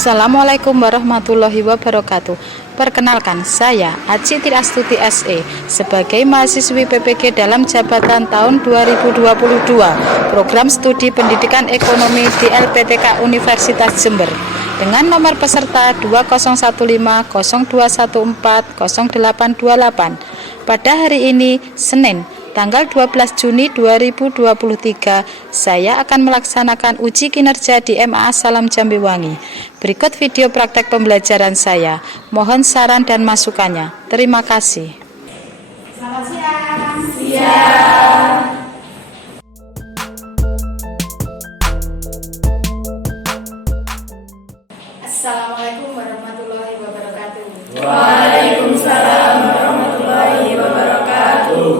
Assalamualaikum warahmatullahi wabarakatuh. Perkenalkan, saya Aci Tiastuti SE sebagai mahasiswi PPG dalam jabatan tahun 2022 Program Studi Pendidikan Ekonomi di LPTK Universitas Jember dengan nomor peserta 201502140828. Pada hari ini, Senin, tanggal 12 Juni 2023, saya akan melaksanakan uji kinerja di MA Salam Jambiwangi. Berikut video praktek pembelajaran saya. Mohon saran dan masukannya. Terima kasih. Selamat siang. Siang. Assalamualaikum warahmatullahi wabarakatuh. Waalaikumsalam warahmatullahi wabarakatuh.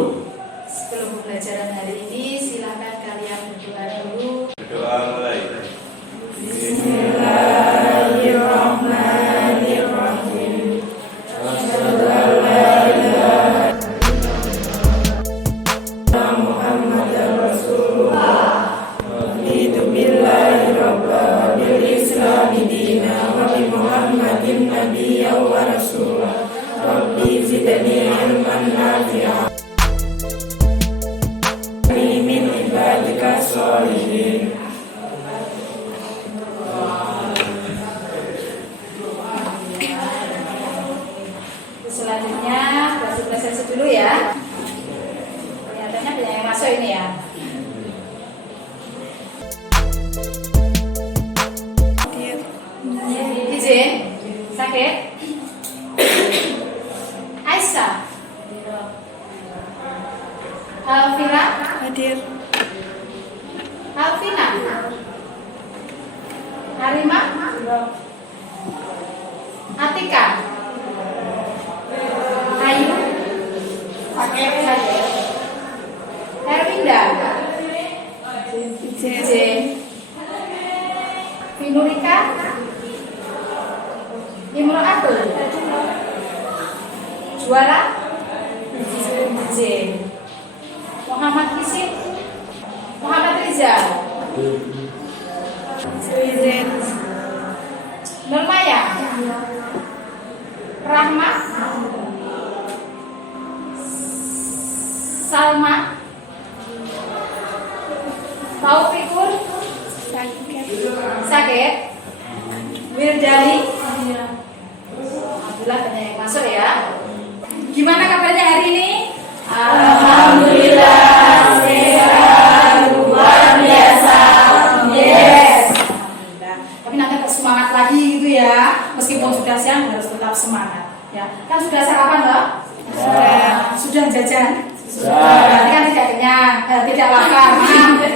Sebelum pembelajaran hari ini, silakan kalian berdoa dulu. Berdoa mulai. Bismillahirrahmanirrahim. Asyhadu an la ilaha illallah Muhammadar Rasulullah. Raditu billahi rabban wa bil islami dinan wa bi Muhammadin nabiyyan wa rasulah. Rabbi zidni ilman nafi'an. Min ibadika sholihin. Selanjutnya presentasi dulu ya. Kelihatannya banyak yang masuk ini ya. Izin, sakit. Aisyah, Alvira, Hadir. Alvina, Arima, Atika, Ayu, Erwinda, Izin, Finurika, Imro'atul, Juara, Izin, Muhammad Kisik, Muhammad Rizal, Izin. Nurmaya, Rahma, Salma, Taufikur, Sakit, Wirdali. Alhamdulillah banyak yang masuk ya. Gimana kabarnya hari ini? Alhamdulillah sehat luar biasa. Yes. Alhamdulillah. Tapi nanti harus semangat lagi gitu ya. Meskipun sudah siang harus tetap semangat. Ya. Kan sudah sarapan loh? Sudah jajan? Berarti kan tidak kenyang, tidak lapar.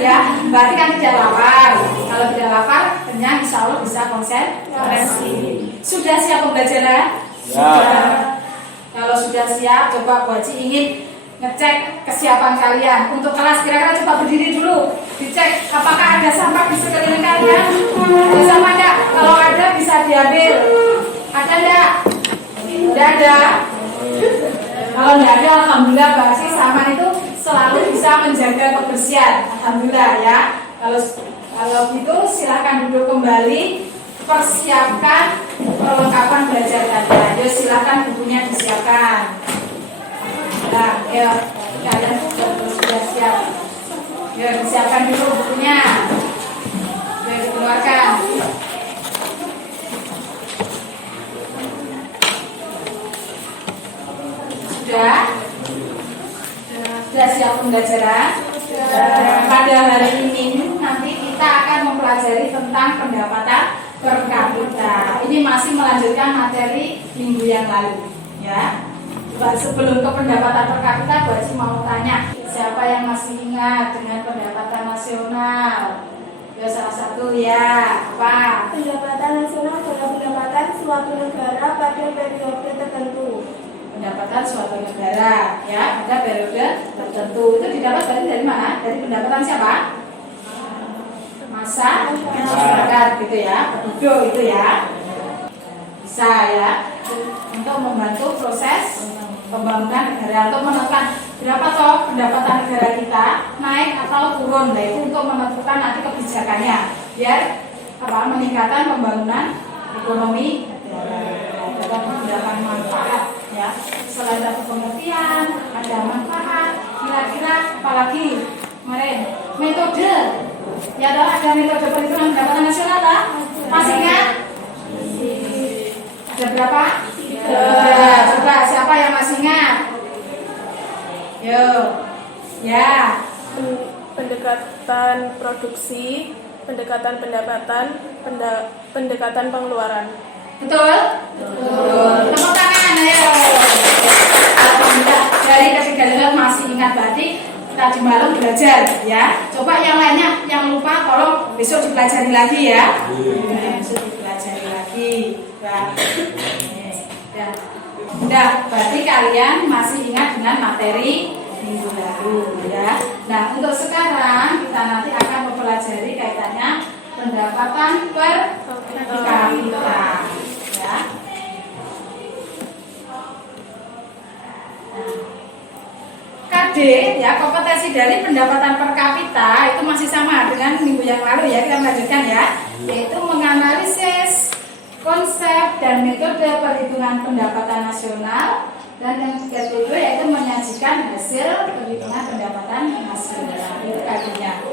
Ya. Berarti kan tidak lapar. Kalau tidak lapar, kenyang insya Allah bisa konsentrasi. Sudah siap pembelajaran? Siap. Kalau sudah siap, coba Bu Haji ingin ngecek kesiapan kalian untuk kelas. Kira-kira coba berdiri dulu, dicek apakah ada sampah di sekeliling kalian. Ada sampah enggak? Kalau ada bisa diambil. Ada enggak? Tidak ada. Kalau enggak ada, alhamdulillah Bu Haji Saman itu selalu bisa menjaga kebersihan. Alhamdulillah ya. Kalau gitu silahkan duduk kembali. Persiapkan perlengkapan belajar Anda. Yuk silakan bukunya disiapkan. Nah, yuk kalian sudah siap. Yuk disiapkan dulu bukunya. Yuk dikeluarkan. Sudah? Sudah siap pembelajaran? Pada hari ini nanti kita akan mempelajari tentang pendapatan per kapita. Ini masih melanjutkan materi minggu yang lalu, ya. Sebelum ke pendapatan per kapita, Bu Haji mau tanya, siapa yang masih ingat dengan pendapatan nasional? Ya salah satu ya, apa? Pendapatan nasional adalah pendapatan suatu negara pada periode tertentu. Pendapatan suatu negara, ya, pada periode tertentu. Itu didapat dari mana? Dari pendapatan siapa? Masa masyarakat gitu ya, penduduk itu ya. Bisa ya, untuk membantu proses pembangunan negara, untuk menentukan berapa toh pendapatan negara kita naik atau turun. Nah itu untuk menentukan nanti kebijakannya biar meningkatkan pembangunan ekonomi negara dan mendapat manfaat ya. Selain dari pengertian ada manfaat, kira-kira apalagi kemarin metode ya, ada metode perhitungan pendapatan nasional lah, masih ingat? Ada berapa? Coba siapa yang masih ingat? Yuk ya. Pendekatan produksi, pendekatan pendapatan, pendekatan pengeluaran. Betul? Betul. Tepuk tangan ayo. Alhamdulillah dari ketiga dengar masih ingat, berarti tadi malam belajar ya. Coba yang lainnya yang lupa tolong besok dipelajari lagi ya. Besok dipelajari lagi. Ya. Udah, berarti kalian masih ingat dengan materi minggu lalu ya. Nah, untuk sekarang kita nanti akan mempelajari kaitannya pendapatan per kapita ya. KD ya, kompetensi dari pendapatan per kapita itu masih sama dengan minggu yang lalu ya, kita melanjutkan ya, yaitu menganalisis konsep dan metode perhitungan pendapatan nasional, dan yang ketiga yaitu menyajikan hasil perhitungan pendapatan nasional. Itu KD-nya.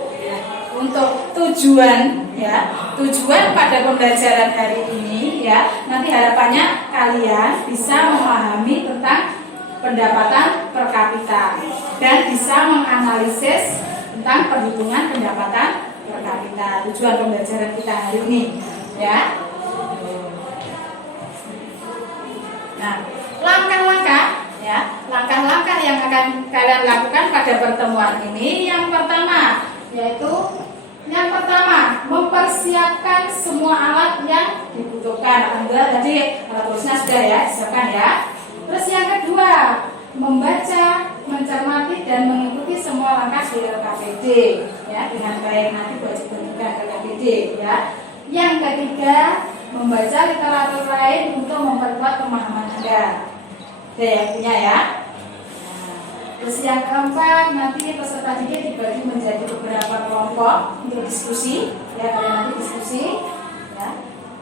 Untuk tujuan ya, tujuan pada pembelajaran hari ini ya, nanti harapannya kalian bisa memahami tentang pendapatan per kapita dan bisa menganalisis tentang perhitungan pendapatan per kapita. Tujuan pembelajaran kita hari ini ya. Nah, langkah-langkah ya, langkah-langkah yang akan kalian lakukan pada pertemuan ini, yang pertama yaitu mempersiapkan semua alat yang dibutuhkan. Alhamdulillah tadi alat tulisnya sudah ya disiapkan ya. Terus yang kedua, membaca, mencermati dan mengikuti semua langkah di LKPD ya dengan baik, nanti wajib berikan LKPD ya. Yang ketiga, membaca literatur lain untuk memperkuat pemahaman Anda. Oke, yang punya ya. Terus yang keempat, nanti peserta didik dibagi menjadi beberapa kelompok untuk diskusi ya, kalian nanti diskusi ya.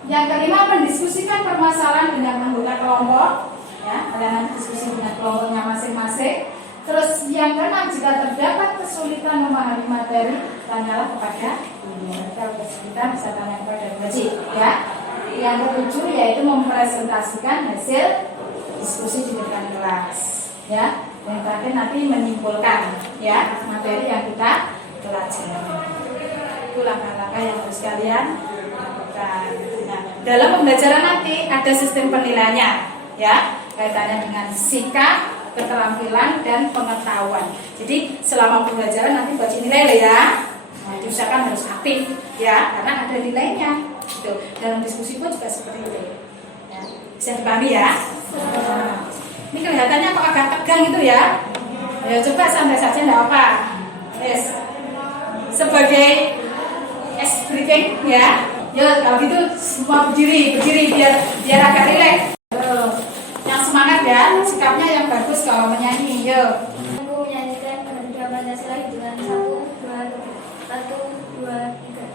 Yang kelima, mendiskusikan permasalahan dengan anggota kelompok ya, kalian nanti diskusi dengan kelompoknya masing-masing. Terus yang keenam, jika terdapat kesulitan memahami materi, tanyalah kepada guru. Kalau kesulitan bisa tanya kepada wajib ya. Yang ketujuh yaitu mempresentasikan hasil diskusi di depan kelas ya. Yang terakhir nanti menyimpulkan ya materi yang kita pelajari. Itu langkah-langkah yang harus kalian lakukan. Nah, dalam pembelajaran nanti ada sistem penilaiannya ya, kaitannya dengan sikap, keterampilan dan pengetahuan. Jadi selama pembelajaran nanti wajib nilai ya. Nah, diusahakan harus aktif ya, karena ada nilainya. Gitu. Dalam diskusi pun juga seperti itu. Ya. Bisa dipahami ya? Nah, ini kelihatannya kok agak tegang itu ya. Ya coba santai saja, enggak apa. Yes. Sebagai ice breaking ya. Ya kalau gitu semua berdiri biar agak rileks. Yang semangat ya, sikapnya yang bagus kalau menyanyi. Yuk. Aku menyanyikan Garuda Pancasila dengan 1, 2, 3.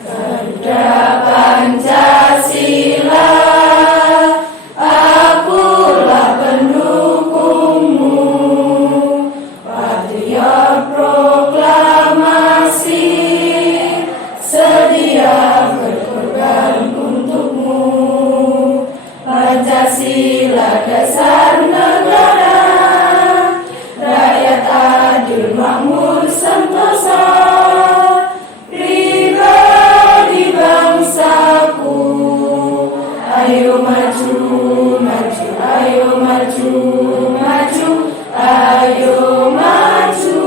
Garuda Pancasila, akulah pendukungmu, patriot proklamasi, sedia berkorban untukmu. Pancasila dasar negara, rakyat adil makmur sentosa, pribadi bangsaku. Ayo maju, maju, ayo maju, maju, ayo maju,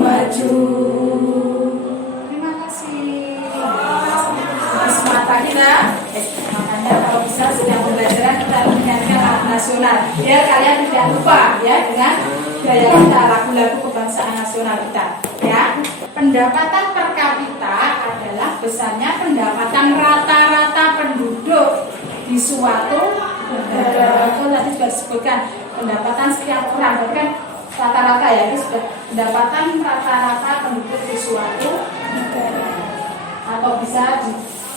maju. Terima kasih. Semangat kita. Makanya kalau bisa setiap pembelajaran kita mengingatkan lagu nasional, biar kalian tidak lupa ya dengan gaya kita, lagu-lagu kebangsaan nasional kita. Ya, pendapatan per kapita adalah besarnya pendapatan rata-rata penduduk di suatu negara. Itu tadi sudah disebutkan pendapatan setiap orang, berarti kan rata-rata ya, itu sudah pendapatan rata-rata penduduk di suatu negara, atau bisa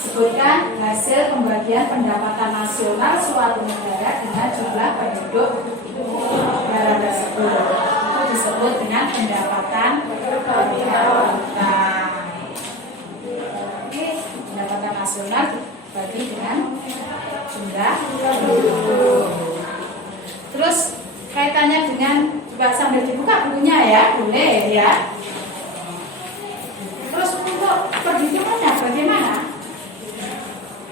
Sebutkan hasil pembagian pendapatan nasional suatu negara dengan jumlah penduduk negara tersebut. Itu disebut dengan pendapatan per kapita. Oke, pendapatan nasional dibagi dengan jumlah penduduk. Terus kaitannya dengan, coba sambil dibuka bukunya ya, boleh ya. Terus untuk perhitungannya bagaimana?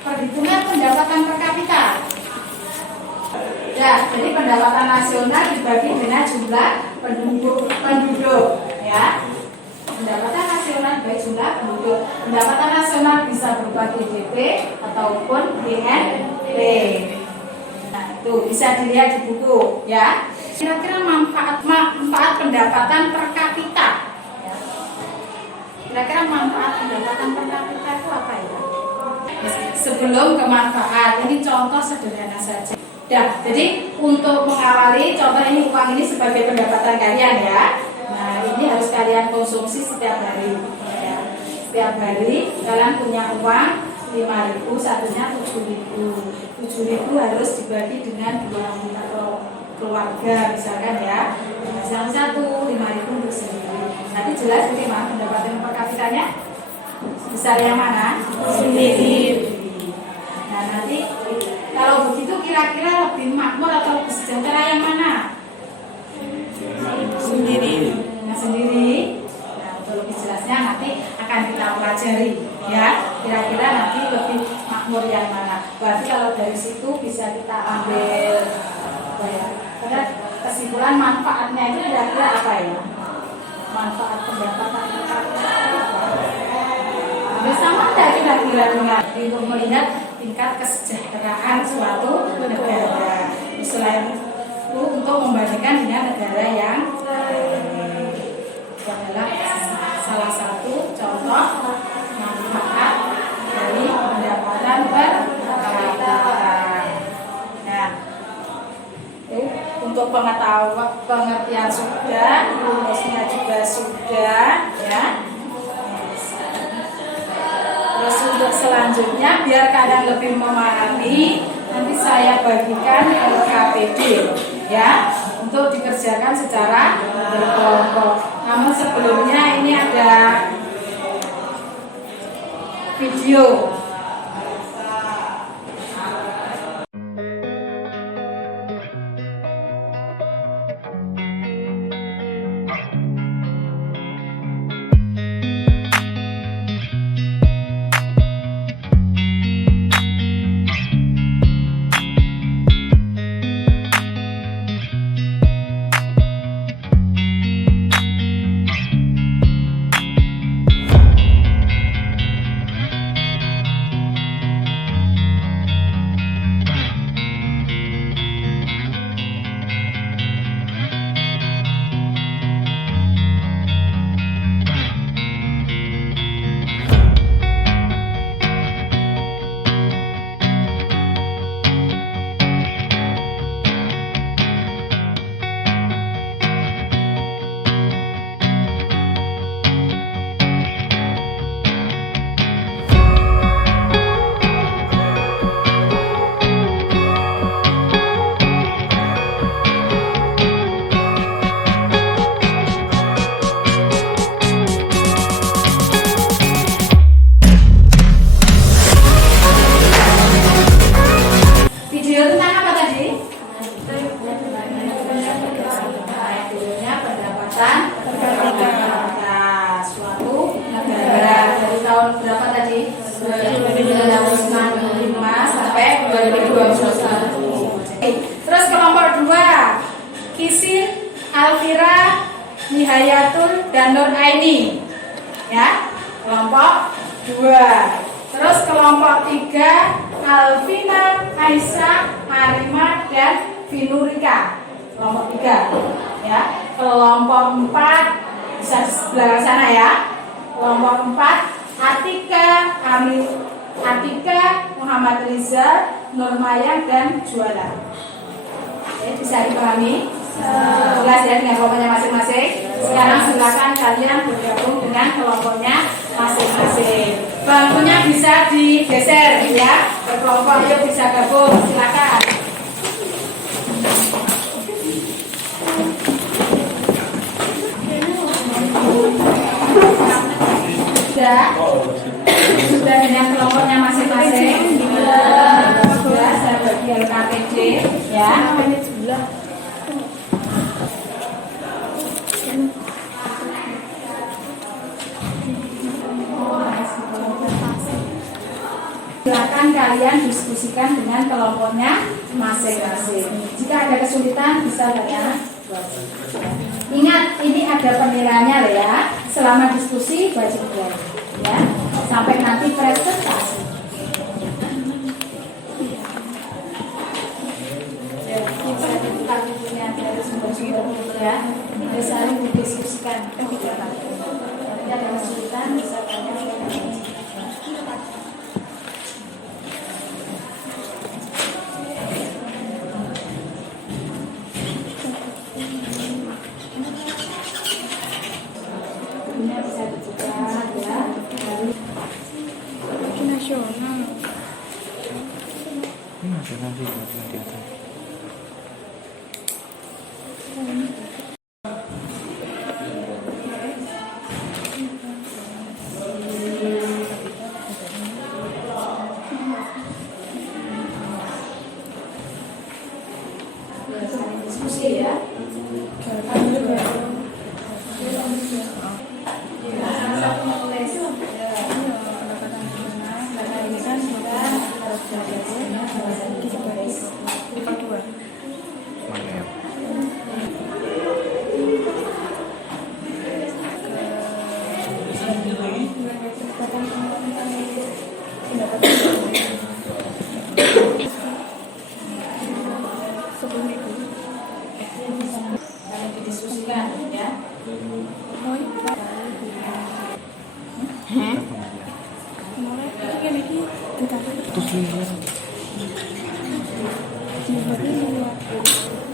Perhitungan pendapatan per kapita. Ya, jadi pendapatan nasional dibagi dengan jumlah penduduk ya. Pendapatan nasional dibagi jumlah penduduk. Pendapatan nasional bisa berupa GDP ataupun BNP. Nah, itu bisa dilihat di buku ya. Kira-kira manfaat pendapatan per kapita. Ya. Kira-kira manfaat pendapatan per kapita itu apa ya? Sebelum ke manfaat, ini contoh sederhana saja. Ya, jadi untuk mengawali contoh ini, uang ini sebagai pendapatan kalian ya. Nah, ini harus kalian konsumsi setiap hari. Ya. Setiap hari kalian punya uang 5.000, satunya 7.000. 7.000 harus dibagi dengan 2 keluarga misalkan ya. Nah, yang satu 5.000 untuk sendiri. Nanti jelas ini mah pendapatan per kapitanya besar yang mana? Sendiri. Nah, nanti kalau begitu kira-kira lebih makmur atau lebih sejahtera yang mana? Sendiri. Yang sendiri. Nah, untuk lebih jelasnya nanti akan kita pelajari ya. Kira-kira nanti lebih makmur yang mana? Berarti kalau dari situ bisa kita ambil apa ya? Karena kesimpulan manfaatnya itu kira-kira apa ya? Manfaat pendapatan kita bersama kira-kira dengan untuk melihat tingkat kesejahteraan suatu negara. Selain itu untuk membandingkan dengan negara yang itu adalah salah satu contoh manfaat dari pendapatan per kapita. Nah, untuk pengetahuan pengertian sudah, rumusnya juga sudah ya. Terus untuk selanjutnya biar kalian lebih memahami, nanti saya bagikan ke KPD ya untuk dikerjakan secara berkelompok. Namun sebelumnya ini ada video. Terus kelompok 2, Kisin, Alfira, Nihayatul, dan Nur Aini. Ya, kelompok 2. Terus kelompok 3, Alvina, Aisyah, Arima, dan Vinurika. Kelompok 3. Ya, kelompok 4 bisa di sebelah sana ya. Kelompok 4, Atika, Muhammad Rizal, Nurmaya, dan Juala. Oke, bisa dipahami? Jelas ya dengan kelompoknya masing-masing. Sekarang silakan kalian bergabung dengan kelompoknya masing-masing. Bangkunya bisa digeser ya, berkelompok yuk bisa gabung, silakan. Sudah dengan kelompoknya masing-masing. Sudah saya bagi LKPD ya. Silakan kalian diskusikan dengan kelompoknya masing-masing. Jika ada kesulitan bisa tanya. Ingat, ini ada penilaiannya loh ya. Selama diskusi wajib belajar ya. Sampai nanti presentasi. Ya, bisa saling didiskusikan. Nanti ada kesulitan bisa tanya. Bisa dicegah ya. Nasional. Diskusi ya. Didiskusikan ya.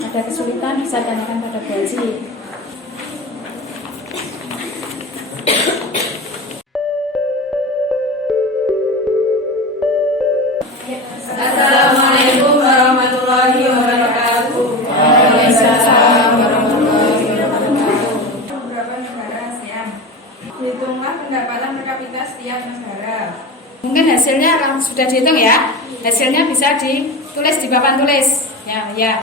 Ada kesulitan bisa tanyakan pada Bu Haji. Assalamualaikum warahmatullahi wabarakatuh. Waalaikumsalam warahmatullahi wabarakatuh. Beberapa negara ASEAN. Hitunglah pendapatan per kapita setiap negara. Mungkin hasilnya sudah dihitung ya. Hasilnya bisa ditulis di papan tulis. Ya, ya.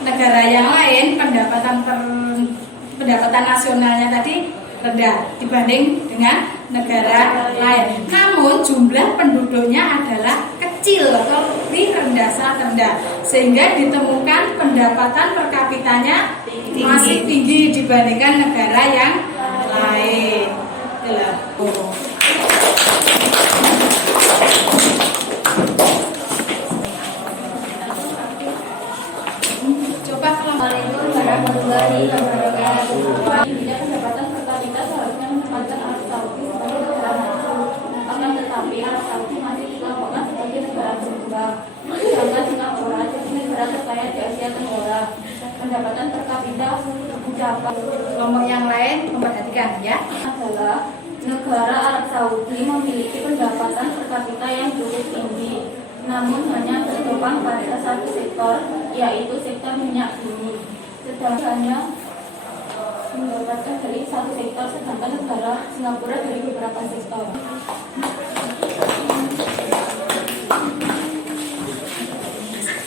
Negara yang lain pendapatan nasionalnya tadi rendah dibanding dengan negara lain. Namun jumlah penduduknya adalah kecil atau rendah, sangat rendah, sehingga ditemukan pendapatan per kapitanya masih tinggi dibandingkan negara yang lain. Itulah. Coba kalau Assalamualaikum warahmatullahi wabarakatuh. Tidak pendapatan per kapita seharusnya menempatkan Arab Saudi sebagai negara maju. Akan tetapi Arab Saudi masih dikelompokkan sebagai negara berkembang. Sedangkan Singapura jadi negara terkaya di Asia Tenggara. Pendapatan per kapita mencapai kelompok yang lain memperhatikan ya. adalah negara Arab Saudi memiliki pendapatan per kapita yang cukup tinggi. Namun hanya bertopang pada satu sektor, yaitu sektor minyak bumi. Sedangkan mendapatkan dari satu sektor, sedangkan negara Singapura dari beberapa sektor.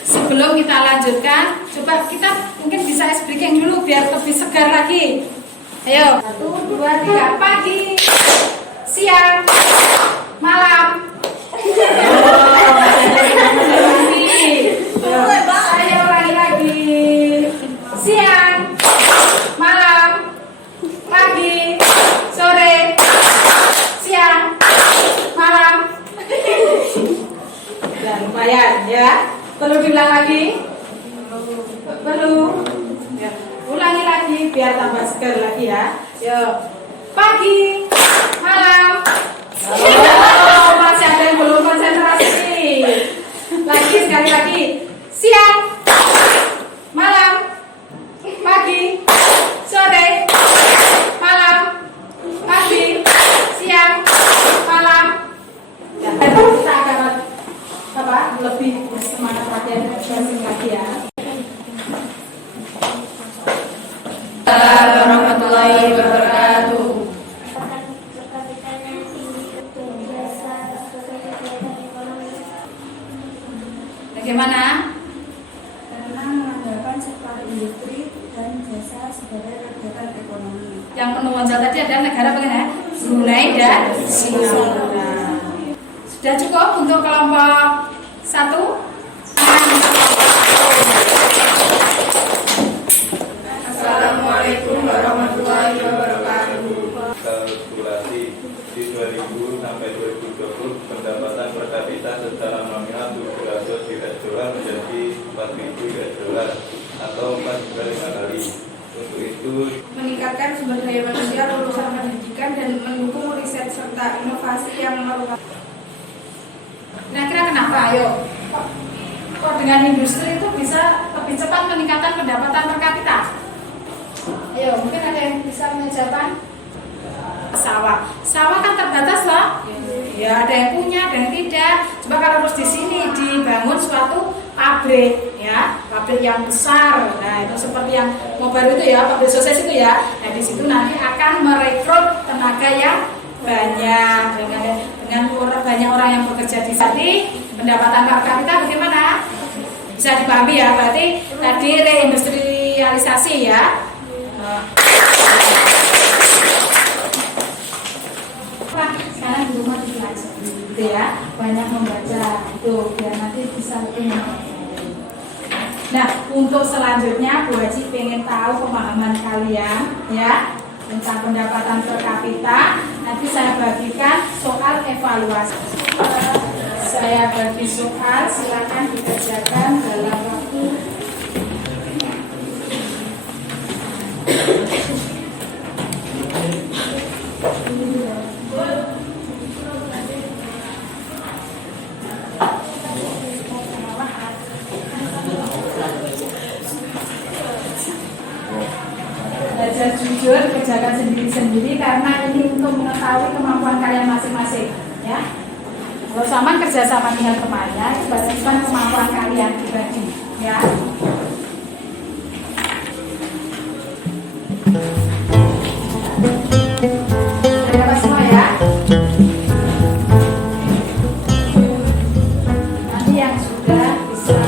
Sebelum kita lanjutkan, coba kita mungkin bisa ice breaking dulu biar lebih segar lagi. Ayo, 1, 2, 3, pagi, siang, malam. Ayo ulangi lagi. diulang lagi? Perlu. Ya. Ulangi lagi biar tambah seger lagi ya. Yuk. Pagi, malam. Oh, masih ada yang belum konsentrasi. Lagi sekali lagi. Siang, malam, pagi, sore, malam, pagi, siang, malam. Ya, kita akan lebih semangat latihan lagi ya. Warahmatullahi wabarakatuh. Bagaimana? Karena mengandalkan sektor industri dan jasa sebagai kegiatan ekonomi. Yang penuh modal tadi adalah negara bagaimana? Brunei dan Singapura. Sudah cukup untuk kelompok 1? Assalamualaikum warahmatullahi wabarakatuh. Kalkulasi di 2000 sampai 2020 pendapatan per kapita secara nominal 700 US dollar menjadi 4.000 US dollar atau 4,5 kali. Untuk itu Meningkatkan sumber daya manusia, lulusan pendidikan, dan mendukung riset serta inovasi yang merupakan. Kira-kira kenapa? Ayo. Kok dengan industri itu bisa lebih cepat meningkatkan pendapatan per kapita? Ayo, mungkin ada yang bisa menjawab. Sawah kan terbatas loh. Ya, ada yang punya, ada yang tidak. Coba kalau terus di sini dibangun suatu pabrik, ya, pabrik yang besar. Nah, itu seperti yang mau baru itu ya, pabrik sukses itu ya. Nah, di situ nanti akan merekrut tenaga yang banyak dengan banyak orang yang bekerja di sini. Pendapatan per kapita bagaimana? Bisa dipahami ya, berarti tadi reindustrialisasi ya. Sekarang di rumah dipelajari gitu ya, banyak membaca itu biar nanti bisa lebih mengerti. Nah, untuk selanjutnya Bu Haji pengen tahu pemahaman kalian ya tentang pendapatan per kapita. Nanti saya bagikan soal evaluasi. Saya bagi soal, silakan dikerjakan dalam waktu. Belajar jujur, kerjakan sendiri-sendiri karena ini untuk mengetahui kemampuan kalian masing-masing ya. Kalau sama kerja sama dengan temannya itu berdasarkan kemampuan kalian pribadi ya. Ada apa semua ya? Nanti yang sudah bisa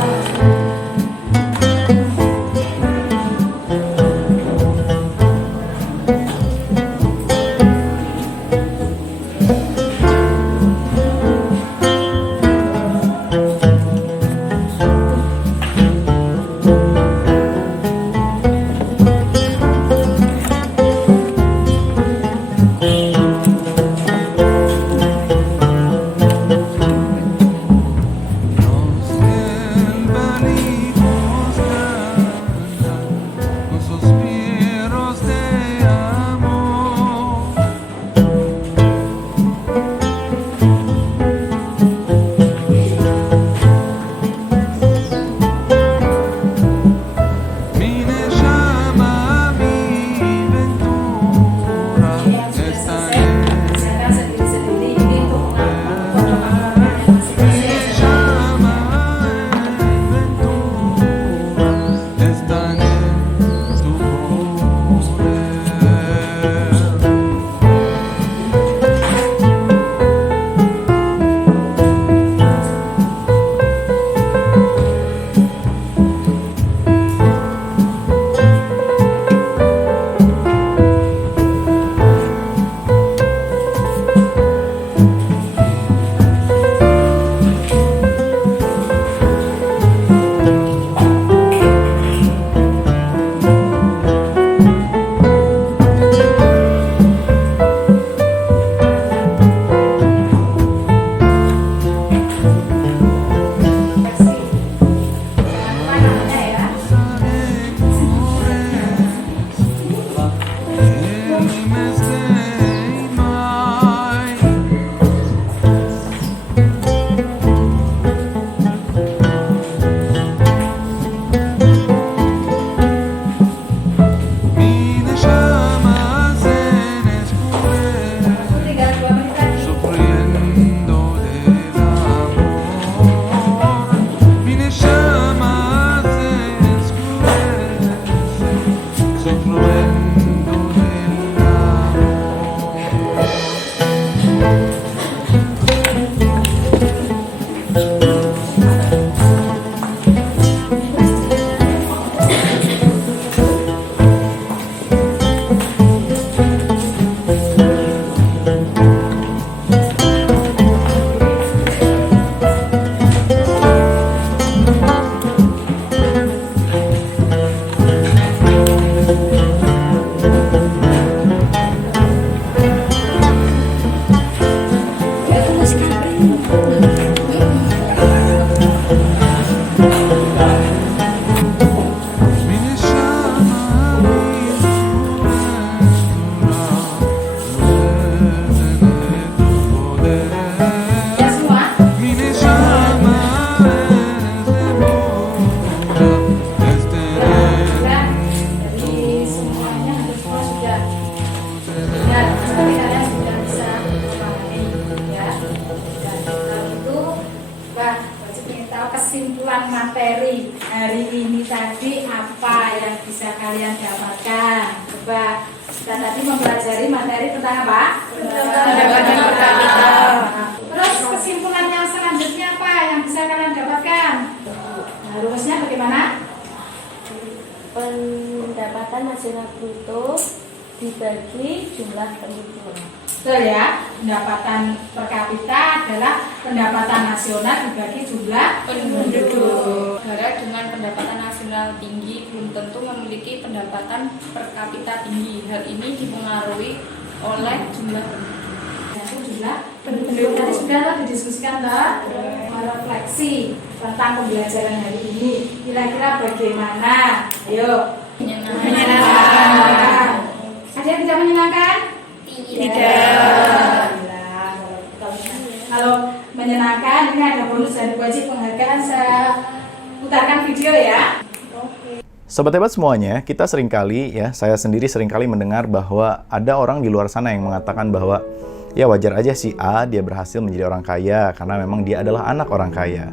kesimpulan materi hari ini tadi apa yang bisa kalian dapatkan? Coba kita tadi mempelajari materi tentang apa? Pendapatan per kapita. Terus kesimpulan yang selanjutnya apa yang bisa kalian dapatkan? Nah, rumusnya bagaimana? Pendapatan nasional bruto dibagi jumlah penduduk. Betul ya, pendapatan per kapita adalah pendapatan nasional dibagi jumlah penduduk. Negara dengan pendapatan nasional tinggi belum tentu memiliki pendapatan per kapita tinggi. Hal ini dipengaruhi oleh jumlah penduduk. Tadi sudah didiskusikan refleksi tentang pembelajaran hari ini. Kira-kira bagaimana? Ayo. Menyenangkan. Ada yang tidak menyenangkan? Tidak. Kalau menyenangkan, ini ada bonus dari wajib penghargaan. Saya putarkan video ya. Sobat hebat semuanya, kita seringkali saya sendiri seringkali mendengar bahwa ada orang di luar sana yang mengatakan bahwa ya wajar aja si A dia berhasil menjadi orang kaya karena memang dia adalah anak orang kaya.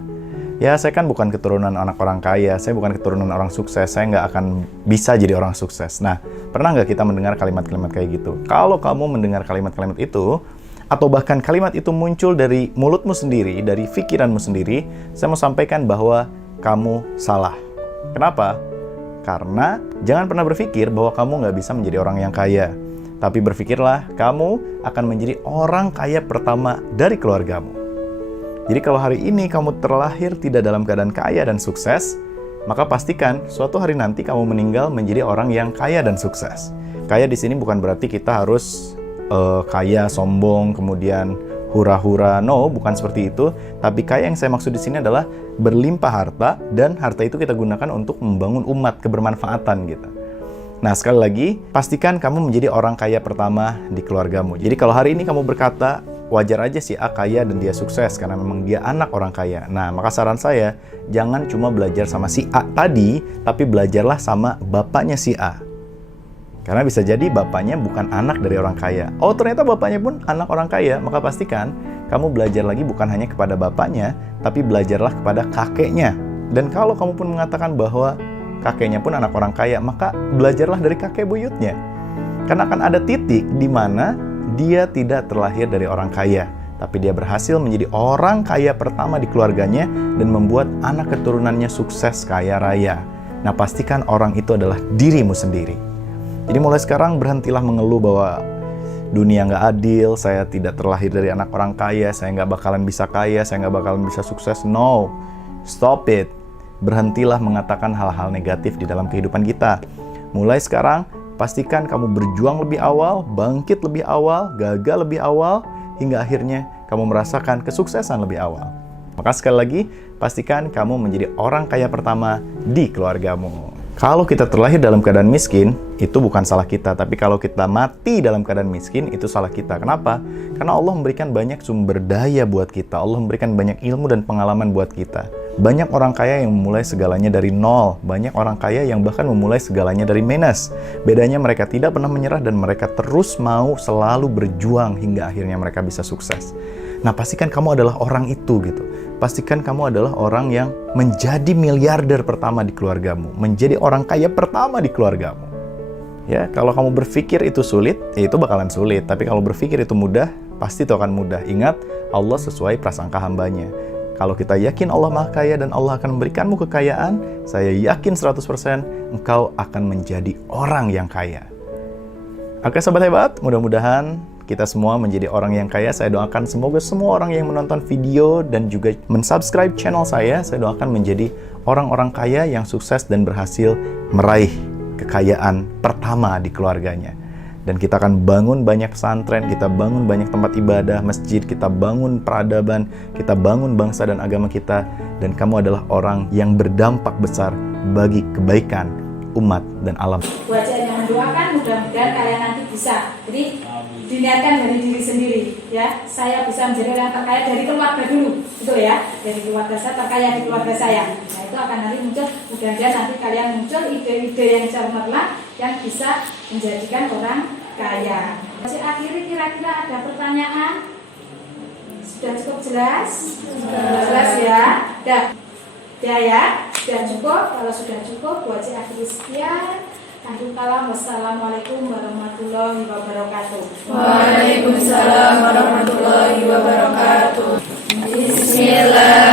Ya saya kan bukan keturunan anak orang kaya, saya bukan keturunan orang sukses, saya nggak akan bisa jadi orang sukses. Nah, pernah nggak kita mendengar kalimat-kalimat kayak gitu? Kalau kamu mendengar kalimat-kalimat itu, atau bahkan kalimat itu muncul dari mulutmu sendiri, dari pikiranmu sendiri, saya mau sampaikan bahwa kamu salah. Kenapa? Karena jangan pernah berpikir bahwa kamu nggak bisa menjadi orang yang kaya. Tapi berpikirlah, kamu akan menjadi orang kaya pertama dari keluargamu. Jadi kalau hari ini kamu terlahir tidak dalam keadaan kaya dan sukses, maka pastikan suatu hari nanti kamu meninggal menjadi orang yang kaya dan sukses. Kaya di sini bukan berarti kita harus kaya, sombong, kemudian hura-hura. No, bukan seperti itu. Tapi kaya yang saya maksud di sini adalah berlimpah harta, dan harta itu kita gunakan untuk membangun umat, kebermanfaatan gitu. Nah, sekali lagi, pastikan kamu menjadi orang kaya pertama di keluargamu. Jadi kalau hari ini kamu berkata, wajar aja si A kaya dan dia sukses karena memang dia anak orang kaya. Nah, maka saran saya, jangan cuma belajar sama si A tadi, tapi belajarlah sama bapaknya si A. Karena bisa jadi bapaknya bukan anak dari orang kaya. Oh, ternyata bapaknya pun anak orang kaya, maka pastikan kamu belajar lagi bukan hanya kepada bapaknya, tapi belajarlah kepada kakeknya. Dan kalau kamu pun mengatakan bahwa kakeknya pun anak orang kaya, maka belajarlah dari kakek buyutnya. Karena akan ada titik di mana dia tidak terlahir dari orang kaya, tapi dia berhasil menjadi orang kaya pertama di keluarganya dan membuat anak keturunannya sukses kaya raya. Nah, pastikan orang itu adalah dirimu sendiri. Jadi mulai sekarang berhentilah mengeluh bahwa dunia nggak adil, saya tidak terlahir dari anak orang kaya, saya nggak bakalan bisa kaya, saya nggak bakalan bisa sukses. No, stop it. Berhentilah mengatakan hal-hal negatif di dalam kehidupan kita. Mulai sekarang, pastikan kamu berjuang lebih awal, bangkit lebih awal, gagal lebih awal, hingga akhirnya kamu merasakan kesuksesan lebih awal. Maka sekali lagi, pastikan kamu menjadi orang kaya pertama di keluargamu. Kalau kita terlahir dalam keadaan miskin, itu bukan salah kita. Tapi kalau kita mati dalam keadaan miskin, itu salah kita. Kenapa? Karena Allah memberikan banyak sumber daya buat kita. Allah memberikan banyak ilmu dan pengalaman buat kita. Banyak orang kaya yang memulai segalanya dari nol. Banyak orang kaya yang bahkan memulai segalanya dari minus. Bedanya mereka tidak pernah menyerah dan mereka terus mau selalu berjuang hingga akhirnya mereka bisa sukses. Nah, pastikan kamu adalah orang itu gitu. Pastikan kamu adalah orang yang menjadi miliarder pertama di keluargamu. Menjadi orang kaya pertama di keluargamu. Ya, kalau kamu berpikir itu sulit, ya itu bakalan sulit. Tapi kalau berpikir itu mudah, pasti itu akan mudah. Ingat, Allah sesuai prasangka hambanya. Kalau kita yakin Allah Maha Kaya dan Allah akan memberikanmu kekayaan, saya yakin 100% engkau akan menjadi orang yang kaya. Oke sobat hebat, mudah-mudahan kita semua menjadi orang yang kaya. Saya doakan semoga semua orang yang menonton video dan juga mensubscribe channel saya doakan menjadi orang-orang kaya yang sukses dan berhasil meraih kekayaan pertama di keluarganya. Dan kita akan bangun banyak pesantren, kita bangun banyak tempat ibadah, masjid, kita bangun peradaban, kita bangun bangsa dan agama kita. Dan kamu adalah orang yang berdampak besar bagi kebaikan umat dan alam. Wajah yang mendoakan, mudah-mudahan kalian nanti bisa. Jadi diniatkan dari diri sendiri, ya. Saya bisa menjadi orang terkaya dari keluarga dulu, betul ya? Dari keluarga saya, terkaya di keluarga saya. Nah, itu akan nanti muncul, mudah-mudahan nanti kalian muncul ide-ide yang cemerlang yang bisa menjadikan orang kaya. Masih akhiri, kira-kira ada pertanyaan? Sudah cukup jelas? Jelas ya? Dah. Ya, sudah cukup. Kalau sudah cukup, Bu Haji akhiri sekian. Akhir kalam, wassalamualaikum warahmatullahi wabarakatuh. Waalaikumsalam warahmatullahi wabarakatuh. Bismillah.